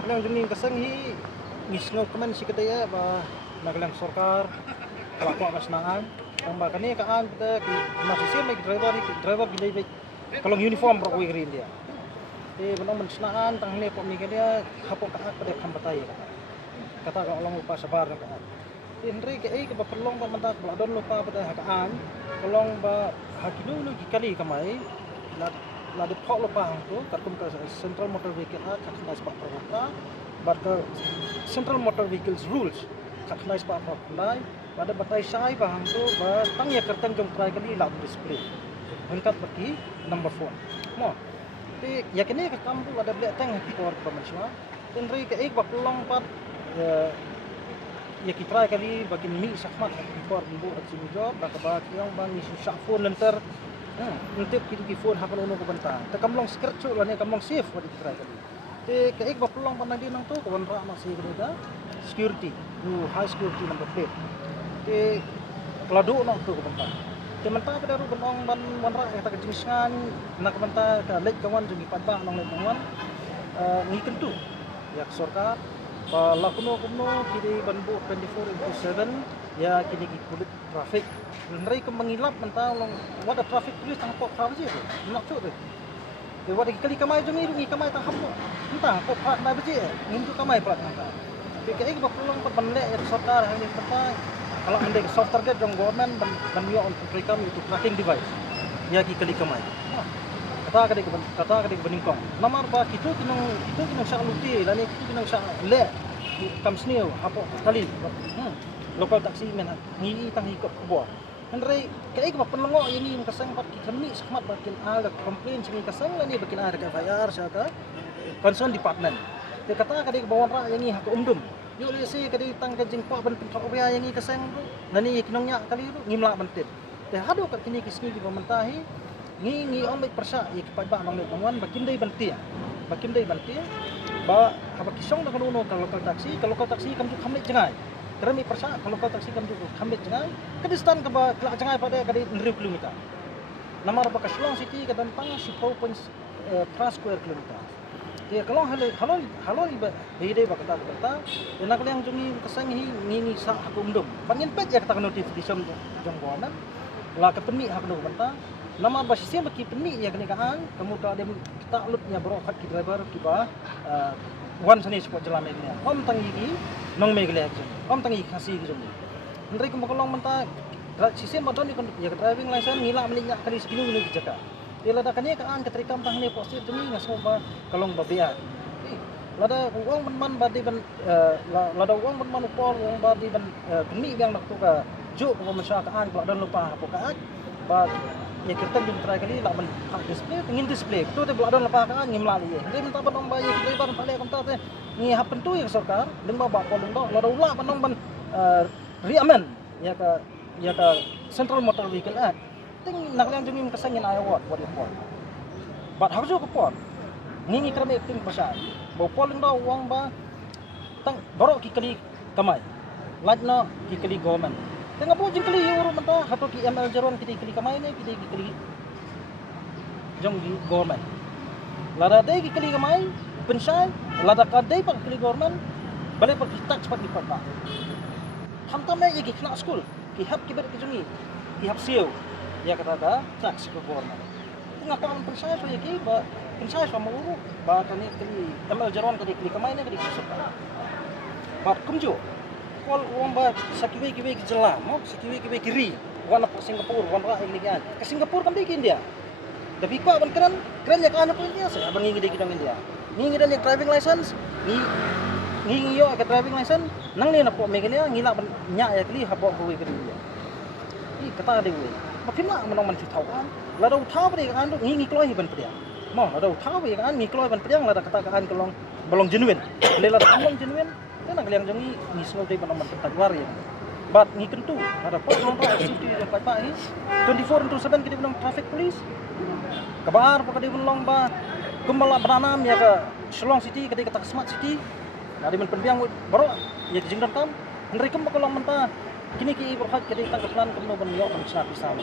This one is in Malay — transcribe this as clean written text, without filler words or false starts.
naklang jumni kasang hi misno kaman si kadaya ba naglang sarkar kalau ko masnaan ang ba kani kaan kita masih may driver gilay kalau uniform bro ko rin dia benang masnaan tang ni po mi kania hapo ka pada kambatay kata ka ulang lupa sabar ka Henry ke ka perlong ba mantak bladon lupa pada hakaan kolong ba hakinu kali kamay la de phok lupa tu tatum ka Central Motor Vehicle Act kakna sebab perwata but Central Motor Vehicles rules kakna sebab perwata pada batai syai bahang tu ba tang ya kertan jong try kali la display hengkat pergi number 4 mo ti yakini ka kampu ada blek tang por pemerintah Henry ke ba pelong pat ya kita kali bagi mi sakmat por bu at sini job ba yang ban ni phone lenter untuk kita phone hapan uno ko banta ta kamlong scratch la ni kamlong safe wadi kita kali te kaik ba pelong pan di nang tu ko ban ra ma si da security nu high security number plate te klado nang tu ko banta te manta pada ru benong ban ra ta kejingsan nak banta ka lek kawan jungi padba nang lek kawan ngi kentu ya sorka pa lakuno kini banbu 24/7 ya kini kulit traffic Henry ke mengilap mentang long wada traffic police tang pok kham je nak tu tu de wada kali kamai jong ni kamai tang hambo entah pok kham na beje ngintu kamai plat nang ka de ke ba pelong per banle ya sarkar hang ni peta kalau anda soft target jong government ban yo untuk mereka itu tracking device ya ki kali kamai kata kade beningkong namar ba kitu kinang sa luti lani kitu kinang sa le kamsneo hapo kali local taxi men ngi tang hikop kubo Henry kay ba penlengo ini kasang pat kami sakmat bakin ada complain sini kasang lani bakin ada FIR sa ka concern department te kata kade bawon ra yang hak umdum yo le si kade tang kajing pa ban pintok obya yang kasang lani kinongnya kali ngimla bantit te hado ka kini kisni di pementahi ngi on may persa ikipat ba nang lebangan bakin day bantia ba haba kisong na kanuno ka local taxi kam kamit jangay karami persa ka local taxi kam kamit jangay kadistan ka ba jangay pada kadi 1,000 kilometer namar ba kaslong city kadantang si 4 square kilometer ya kalau halol ba hide ba kata nak yang jungi kasang ngi sa hakumdum pangin pet ya kata notification jong gona la ka peni hak no banta nama basisnya baki peni ya kenekaan kemudian ada taklutnya berokat ki driver kiba wan sani spot jalan ini om tangi gi nong megle action om tangi khasi gi jom ndri ko makolong menta sistem badon ni ya driving license ngila melinya kali sekilo ni jaka dia lada kania kaan ketrikam tang ni postir demi ngaso ba kalong babia lada uang man badi ban lada uang man upol uang badi ban peni yang nak tu ka jo ko masyarakat kalau dan lupa apa ba ya kita jum try kali la man display ingin display tu te bladon lepa ka ngimla li dia minta ban omba ye kita ban pale konta te ni happen tu yang sarkar lemba ba ko lendo la ula ban ban reamen ya ka Central Motor Vehicle Act ting naklang jumi kasangin ayo wat pon bat harus ko pon ni krame ting pasal bo pon lendo uang ba tang borok ki kali kamai lajna ki kali government tengah po jeng kali euro menta hato ki ML jaron kiti kamay ne kiti jong di government lada day ki kali kamay pensay lada ka day pa kali government balik pa tax pa lipat pa hamta me ki kena school ki hap ki ber ki jungi ki hap sio ya kata ka tax ke government tengah pa pensay so ki ba pensay so muru ba tani kali ML jaron kiti kamay ne kiti suka ba kumjo kol uang ba sakiwe ki jelam mo sakiwe ki kiri wana po Singapore wana ra igligan ke Singapore kan di India tapi ko ban kran ya kana po India sa bangi ngide kitang India ngi dan driving license ngi yo ka driving license nang ni na po me kanya ngila ban nya ya kli habo ko ki India i kata de we mapima manong man sitawan la do thaw ba kan ngi kloi ban pediang mo la do thaw ba kan ngi kloi ban pediang la kata kan kelong belong genuine lela belong genuine nak liang jongi ni semua day panaman tagwar ya but ni kentu ada pos nomor safety yang pak ni 24/7 kita bilang traffic police kabar pa kadi belong ba kumala bananam ya ke Selong City kadi kata Smart City ada men penbiang baro ya jingdan kam henry kem bakolong menta kini ki berhak kadi tangkaplan kemno ban yo kan sa pisau